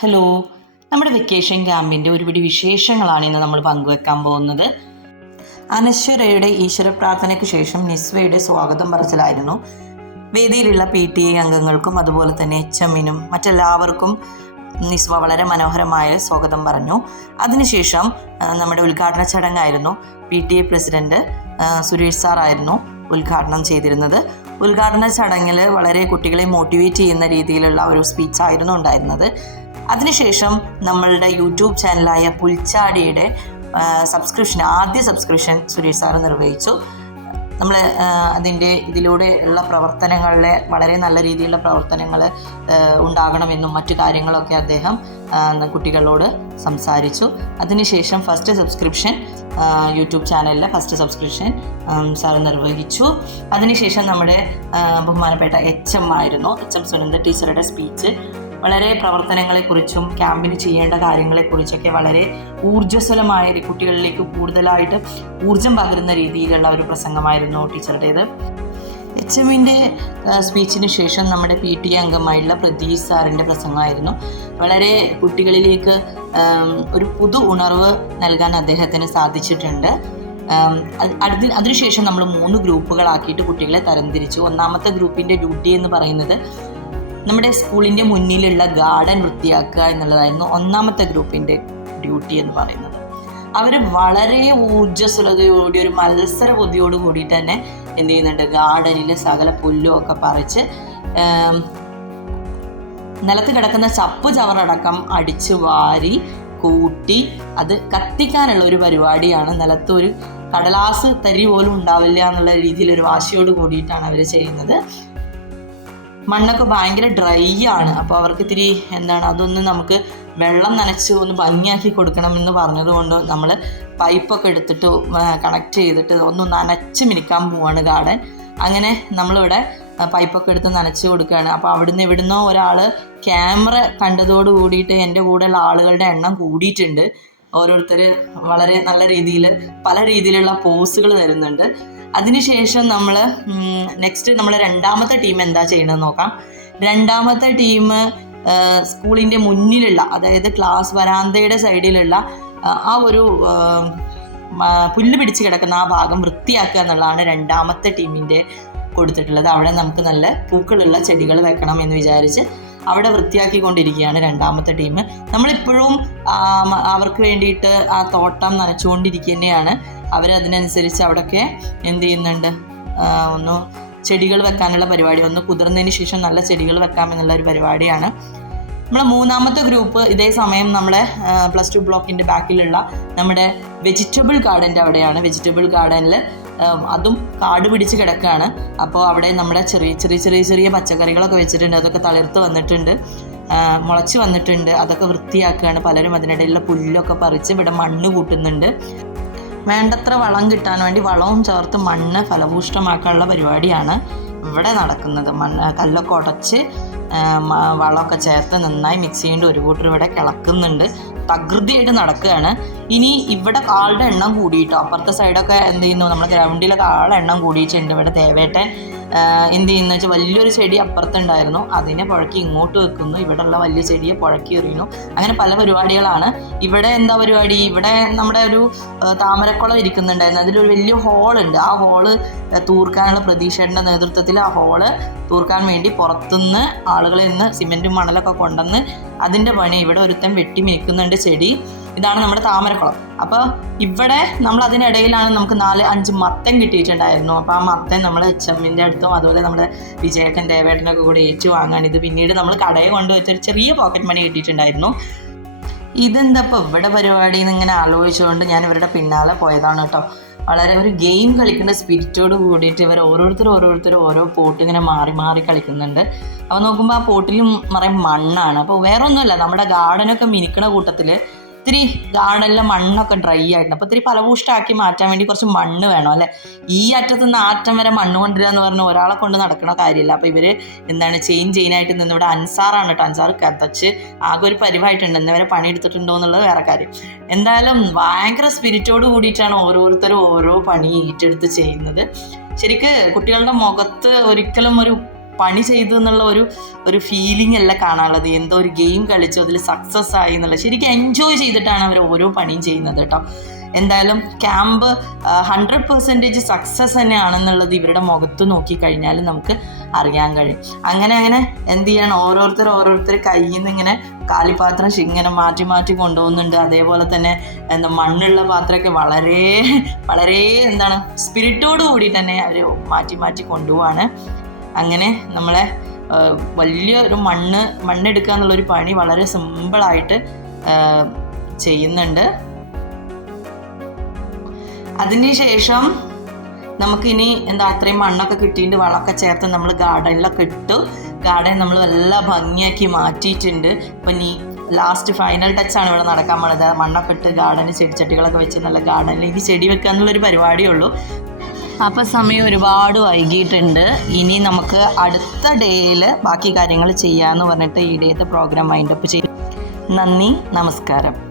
Hello നമ്മുടെ vacation ക്യാമ്പിന്റെ ഒരുപിടി വിശേഷങ്ങളാണ് ഇന്ന് നമ്മൾ പങ്കുവെക്കാൻ പോകുന്നത്. അനശ്വരയുടെ ഈശ്വര പ്രാർത്ഥനയ്ക്ക് ശേഷം നിസ്വയുടെ സ്വാഗതം പറച്ചിലായിരുന്നു. വേദിയിലുള്ള പി ടി ഐ അംഗങ്ങൾക്കും അതുപോലെ തന്നെ എച്ച് എമ്മിനും മറ്റെല്ലാവർക്കും നിസ്വ വളരെ മനോഹരമായ സ്വാഗതം പറഞ്ഞു. അതിനുശേഷം നമ്മുടെ ഉദ്ഘാടന ചടങ്ങായിരുന്നു. P T A president Suresh സാറായിരുന്നു ഉദ്ഘാടനം ചെയ്തിരുന്നത്. ഉദ്ഘാടന ചടങ്ങിൽ വളരെ കുട്ടികളെ മോട്ടിവേറ്റ് ചെയ്യുന്ന രീതിയിലുള്ള ഒരു സ്പീച്ചായിരുന്നു ഉണ്ടായിരുന്നത്. അതിനുശേഷം നമ്മളുടെ യൂട്യൂബ് ചാനലായ പുൽച്ചാടിയുടെ സബ്സ്ക്രിപ്ഷൻ ആദ്യ സബ്സ്ക്രിപ്ഷൻ സുരേഷ് സാറ് നിർവഹിച്ചു. നമ്മൾ അതിന്റെ ഇതിലൂടെ ഉള്ള പ്രവർത്തനങ്ങളിലെ വളരെ നല്ല രീതിയിലുള്ള പ്രവർത്തനങ്ങൾ ഉണ്ടാകണമെന്നും മറ്റു കാര്യങ്ങളൊക്കെ അദ്ദേഹം കുട്ടികളോട് സംസാരിച്ചു. അതിനുശേഷം ഫസ്റ്റ് സബ്സ്ക്രിപ്ഷൻ യൂട്യൂബ് ചാനലിലെ ഫസ്റ്റ് സബ്സ്ക്രിപ്ഷൻ സാർ നിർവഹിച്ചു. അതിനുശേഷം നമ്മുടെ ബഹുമാനപ്പെട്ട എച്ച് എം ആയിരുന്നു. എച്ച് എം സുനന്ദ ടീച്ചറുടെ സ്പീച്ച് വളരെ പ്രവർത്തനങ്ങളെക്കുറിച്ചും ക്യാമ്പിന് ചെയ്യേണ്ട കാര്യങ്ങളെക്കുറിച്ചൊക്കെ വളരെ ഊർജസ്വലമായ കുട്ടികളിലേക്ക് കൂടുതലായിട്ട് ഊർജം പകരുന്ന രീതിയിലുള്ള ഒരു പ്രസംഗമായിരുന്നു ടീച്ചറുടേത്. എച്ച് എമ്മിന്റെ സ്പീച്ചിന് ശേഷം നമ്മുടെ പി ടി അംഗമായിട്ടുള്ള പ്രതീഷ് സാറിന്റെ പ്രസംഗമായിരുന്നു. വളരെ കുട്ടികളിലേക്ക് ഒരു പുതു ഉണർവ് നൽകാൻ അദ്ദേഹത്തിന് സാധിച്ചിട്ടുണ്ട്. അത് അതിന് അതിനുശേഷം നമ്മൾ മൂന്ന് ഗ്രൂപ്പുകളാക്കിയിട്ട് കുട്ടികളെ തരംതിരിച്ചു. ഒന്നാമത്തെ ഗ്രൂപ്പിന്റെ ഡ്യൂട്ടി എന്ന് പറയുന്നത് നമ്മുടെ സ്കൂളിന്റെ മുന്നിലുള്ള ഗാർഡൻ വൃത്തിയാക്കുക എന്നുള്ളതായിരുന്നു ഒന്നാമത്തെ ഗ്രൂപ്പിന്റെ ഡ്യൂട്ടി എന്ന് പറയുന്നത്. അവർ വളരെ ഊർജസ്വലതയോടെ ഒരു മത്സര ബുദ്ധിയോട് കൂടിയിട്ട് തന്നെ എന്ത് ചെയ്യുന്നുണ്ട്? ഗാർഡനിൽ സകല പുല്ലും ഒക്കെ പറിച്ച് നിലത്ത് കിടക്കുന്ന ചപ്പ് ചവറടക്കം അടിച്ചു വാരി കൂട്ടി അത് കത്തിക്കാനുള്ള ഒരു പരിപാടിയാണ്. നിലത്തൊരു കടലാസ് തരി പോലും ഉണ്ടാവില്ല എന്നുള്ള രീതിയിൽ ഒരു വാശിയോട് കൂടിയിട്ടാണ് അവർ ചെയ്യുന്നത്. മണ്ണൊക്കെ ഭയങ്കര ഡ്രൈ ആണ്. അപ്പോൾ അവർക്ക് ഇത്തിരി എന്താണ് അതൊന്ന് നമുക്ക് വെള്ളം നനച്ച് ഒന്ന് ഭംഗിയാക്കി കൊടുക്കണം എന്ന് പറഞ്ഞതുകൊണ്ട് നമ്മൾ പൈപ്പൊക്കെ എടുത്തിട്ട് കണക്ട് ചെയ്തിട്ട് ഒന്ന് നനച്ച് മിനിക്കാൻ പോവാണ് ഗാർഡൻ അങ്ങനെ നമ്മളിവിടെ പൈപ്പൊക്കെ എടുത്ത് നനച്ച് കൊടുക്കുകയാണ്. അപ്പോൾ അവിടുന്ന് ഇവിടുന്ന് ഒരാൾ ക്യാമറ കണ്ടതോട് കൂടിയിട്ട് എന്റെ കൂടെയുള്ള ആളുകളുടെ എണ്ണം കൂടിയിട്ടുണ്ട്. ഓരോരുത്തർ വളരെ നല്ല രീതിയിൽ പല രീതിയിലുള്ള പോസുകൾ തരുന്നുണ്ട്. അതിനുശേഷം നമ്മൾ നെക്സ്റ്റ് നമ്മൾ രണ്ടാമത്തെ ടീം എന്താ ചെയ്യണമെന്ന് നോക്കാം. രണ്ടാമത്തെ ടീം സ്കൂളിന്റെ മുന്നിലുള്ള അതായത് ക്ലാസ് വരാന്തയുടെ സൈഡിലുള്ള ആ, ഒരു പുല്ല് പിടിച്ച് കിടക്കുന്ന ആ ഭാഗം വൃത്തിയാക്കുക എന്നുള്ളതാണ് രണ്ടാമത്തെ ടീമിന്റെ കൊടുത്തിട്ടുള്ളത്. അവിടെ നമുക്ക് നല്ല പൂക്കളുള്ള ചെടികൾ വെക്കണം എന്ന് വിചാരിച്ച് അവിടെ വൃത്തിയാക്കിക്കൊണ്ടിരിക്കുകയാണ് രണ്ടാമത്തെ ടീം. നമ്മളിപ്പോഴും അവർക്ക് വേണ്ടിയിട്ട് ആ തോട്ടം നനച്ചുകൊണ്ടിരിക്കുന്നതാണ് അവരതിനനുസരിച്ച് അവിടെയൊക്കെ എന്ത് ചെയ്യുന്നുണ്ട്? ഒന്ന് ചെടികൾ വെക്കാനുള്ള പരിപാടി ഒന്ന് കുതിർന്നതിന് ശേഷം നല്ല ചെടികൾ വെക്കാമെന്നുള്ള ഒരു പരിപാടിയാണ്. നമ്മളെ മൂന്നാമത്തെ ഗ്രൂപ്പ് ഇതേ സമയം നമ്മളെ പ്ലസ് ടു ബ്ലോക്കിന്റെ ബാക്കിലുള്ള നമ്മുടെ വെജിറ്റബിൾ ഗാർഡന്റെ അവിടെയാണ്. വെജിറ്റബിൾ ഗാർഡനിൽ അതും കാട് പിടിച്ച് കിടക്കുകയാണ് അപ്പോൾ അവിടെ നമ്മുടെ ചെറിയ ചെറിയ ചെറിയ ചെറിയ പച്ചക്കറികളൊക്കെ വെച്ചിട്ടുണ്ട്. അതൊക്കെ തളിർത്ത് വന്നിട്ടുണ്ട്. മുളച്ച് വന്നിട്ടുണ്ട്. അതൊക്കെ വൃത്തിയാക്കുകയാണ്. പലരും അതിനിടയിലുള്ള പുല്ലൊക്കെ പറിച്ച് ഇവിടെ മണ്ണ് കൂട്ടുന്നുണ്ട്. വേണ്ടത്ര വളം കിട്ടാൻ വേണ്ടി വളവും ചേർത്ത് മണ്ണ് ഫലഭൂഷ്ടമാക്കാനുള്ള പരിപാടിയാണ് ഇവിടെ നടക്കുന്നത്. മണ്ണ് കല്ലൊക്കെ ഉടച്ച് വളമൊക്കെ ചേർത്ത് നന്നായി മിക്സ് ചെയ്യേണ്ട ഒരു കൂട്ടർ ഇവിടെ കിളക്കുന്നുണ്ട്. തകൃതിയായിട്ട് നടക്കുകയാണ്. ഇനി ഇവിടെ ആളുടെ എണ്ണം കൂടിയിട്ടോ. അപ്പുറത്തെ സൈഡൊക്കെ എന്ത് ചെയ്യുന്നു? നമ്മുടെ ഗ്രൗണ്ടിലൊക്കെ ആളുടെ എണ്ണം കൂടിയിട്ടുണ്ട്. ഇവിടെ ദേവേട്ടൻ ആ, എന്ത് ചെയ്യുന്നു വെച്ചാൽ വലിയൊരു ചെടി അപ്പുറത്തുണ്ടായിരുന്നു. അതിനെ പുഴക്കി ഇങ്ങോട്ട് വെക്കുന്നു. ഇവിടെയുള്ള വലിയ ചെടിയെ പുഴക്കി എറിയുന്നു. അങ്ങനെ പല പരിപാടികളാണ്. ഇവിടെ എന്താ പരിപാടി? ഇവിടെ നമ്മുടെ ഒരു താമരക്കുളം ഇരിക്കുന്നുണ്ടായിരുന്നു. അതിലൊരു വലിയ ഹോളുണ്ട് ആ ഹോൾ തൂർക്കാനുള്ള പ്രതീക്ഷയുടെ നേതൃത്വത്തിൽ ആ ഹോൾ തൂർക്കാൻ വേണ്ടി പുറത്തുനിന്ന് ആളുകളിൽ നിന്ന് സിമെന്റും മണലൊക്കെ കൊണ്ടുവന്ന് അതിന്റെ പണി. ഇവിടെ ഒരുത്തൻ വെട്ടി മേക്കുന്നുണ്ട് ചെടി. ഇതാണ് നമ്മുടെ താമരക്കുളം. അപ്പോൾ ഇവിടെ നമ്മൾ അതിനിടയിലാണ് നമുക്ക് നാല് അഞ്ച് മത്തൻ കിട്ടിയിട്ടുണ്ടായിരുന്നു. അപ്പോൾ ആ മത്തൻ നമ്മൾ എച്ച് അടുത്തും അതുപോലെ നമ്മുടെ വിജയേട്ടൻ ദേവേട്ടനൊക്കെ കൂടി ഏറ്റു വാങ്ങാൻ ഇത് പിന്നീട് നമ്മൾ കടയിൽ കൊണ്ടുവച്ചൊരു ചെറിയ പോക്കറ്റ് മണി കിട്ടിയിട്ടുണ്ടായിരുന്നു. ഇതെന്താ ഇപ്പോൾ ഇവിടെ പരിപാടി എന്ന് ഇങ്ങനെ ആലോചിച്ചുകൊണ്ട് ഞാൻ ഇവരുടെ പിന്നാലെ പോയതാണ് കേട്ടോ. വളരെ ഒരു ഗെയിം കളിക്കുന്ന സ്പിരിറ്റോട് കൂടിയിട്ട് ഇവർ ഓരോരുത്തർ ഓരോരുത്തർ ഓരോ പോട്ട് ഇങ്ങനെ മാറി മാറി കളിക്കുന്നുണ്ട്. അപ്പോൾ നോക്കുമ്പോൾ ആ പോട്ടിലും നിറയെ മണ്ണാണ്. അപ്പോൾ വേറൊന്നുമല്ല നമ്മുടെ ഗാർഡനൊക്കെ മിനിക്കണ കൂട്ടത്തിൽ ഇത്തിരി ഗാർഡനിലെ മണ്ണൊക്കെ ഡ്രൈ ആയിട്ടുണ്ട്. അപ്പോൾ ഒത്തിരി ഫലഭൂഷ്ടാക്കി മാറ്റാൻ വേണ്ടി കുറച്ച് മണ്ണ് വേണം അല്ലേ? ഈ അറ്റത്ത് നിന്ന് ആറ്റം വരെ മണ്ണ് കൊണ്ടുവരിക എന്ന് പറഞ്ഞാൽ ഒരാളെ കൊണ്ട് നടക്കണ കാര്യമില്ല. അപ്പോൾ ഇവർ എന്താണ് ചെയിൻ ചെയിനായിട്ട് നിന്ന് ഇവിടെ അൻസാറാണ് കേട്ടോ. അൻസാർ കത്തച്ച് ആകെ ഒരു പരിവായിട്ടുണ്ട്. ഇന്നവരെ പണിയെടുത്തിട്ടുണ്ടോ എന്നുള്ളത് വേറെ കാര്യം. എന്തായാലും ഭയങ്കര സ്പിരിറ്റോട് കൂടിയിട്ടാണ് ഓരോരുത്തരും ഓരോ പണി ഏറ്റെടുത്ത് ചെയ്യുന്നത്. ശരിക്ക് കുട്ടികളുടെ മുഖത്ത് ഒരിക്കലും ഒരു പണി ചെയ്തു എന്നുള്ള ഒരു ഒരു ഫീലിംഗ് അല്ല കാണാനുള്ളത്. എന്തോ ഒരു ഗെയിം കളിച്ചു അതിൽ സക്സസ് ആയി എന്നുള്ളത്. ശരിക്കും എൻജോയ് ചെയ്തിട്ടാണ് അവർ ഓരോ പണിയും ചെയ്യുന്നത് കേട്ടോ. എന്തായാലും ക്യാമ്പ് ഹൺഡ്രഡ് പെർസെന്റേജ് സക്സസ് തന്നെയാണെന്നുള്ളത് ഇവരുടെ മുഖത്ത് നോക്കിക്കഴിഞ്ഞാൽ നമുക്ക് അറിയാൻ കഴിയും. അങ്ങനെ അങ്ങനെ എന്ത് ചെയ്യണം? ഓരോരുത്തർ ഓരോരുത്തർ കയ്യിൽ നിന്ന് ഇങ്ങനെ കാലിപാത്രം ഇങ്ങനെ മാറ്റി മാറ്റി കൊണ്ടുപോകുന്നുണ്ട്. അതേപോലെ തന്നെ എന്താ മണ്ണുള്ള പാത്രമൊക്കെ വളരെ വളരെ എന്താണ് സ്പിരിറ്റോട് കൂടി തന്നെ അവർ മാറ്റി മാറ്റി കൊണ്ടുപോവാണ്. അങ്ങനെ നമ്മളെ വലിയ ഒരു മണ്ണ് മണ്ണെടുക്കുക എന്നുള്ളൊരു പണി വളരെ സിമ്പിളായിട്ട് ചെയ്യുന്നുണ്ട്. അതിന് ശേഷം നമുക്കിനി എന്താ അത്രയും മണ്ണൊക്കെ കിട്ടിയിട്ട് വളമൊക്കെ ചേർത്ത് നമ്മൾ ഗാർഡനിലൊക്കെ ഇട്ടു. ഗാർഡൻ നമ്മൾ നല്ല ഭംഗിയാക്കി മാറ്റിയിട്ടുണ്ട്. ഇപ്പം നീ ലാസ്റ്റ് ഫൈനൽ ടച്ചാണ് ഇവിടെ നടക്കാൻ പോണത്. മണ്ണൊക്കെ ഇട്ട് ഗാർഡനിൽ ചെടിച്ചട്ടികളൊക്കെ വെച്ച് നല്ല ഗാർഡനിൽ ഇനി ചെടി വെക്കുക എന്നുള്ളൊരു പരിപാടിയേ ഉള്ളൂ. അപ്പോൾ സമയം ഒരുപാട് വൈകിയിട്ടുണ്ട്. ഇനി നമുക്ക് അടുത്ത ഡേയിൽ ബാക്കി കാര്യങ്ങൾ ചെയ്യാമെന്ന് പറഞ്ഞിട്ട് ഈ ഡേത്തെ പ്രോഗ്രാം വൈൻഡപ്പ് ചെയ്യും. നന്ദി നമസ്കാരം.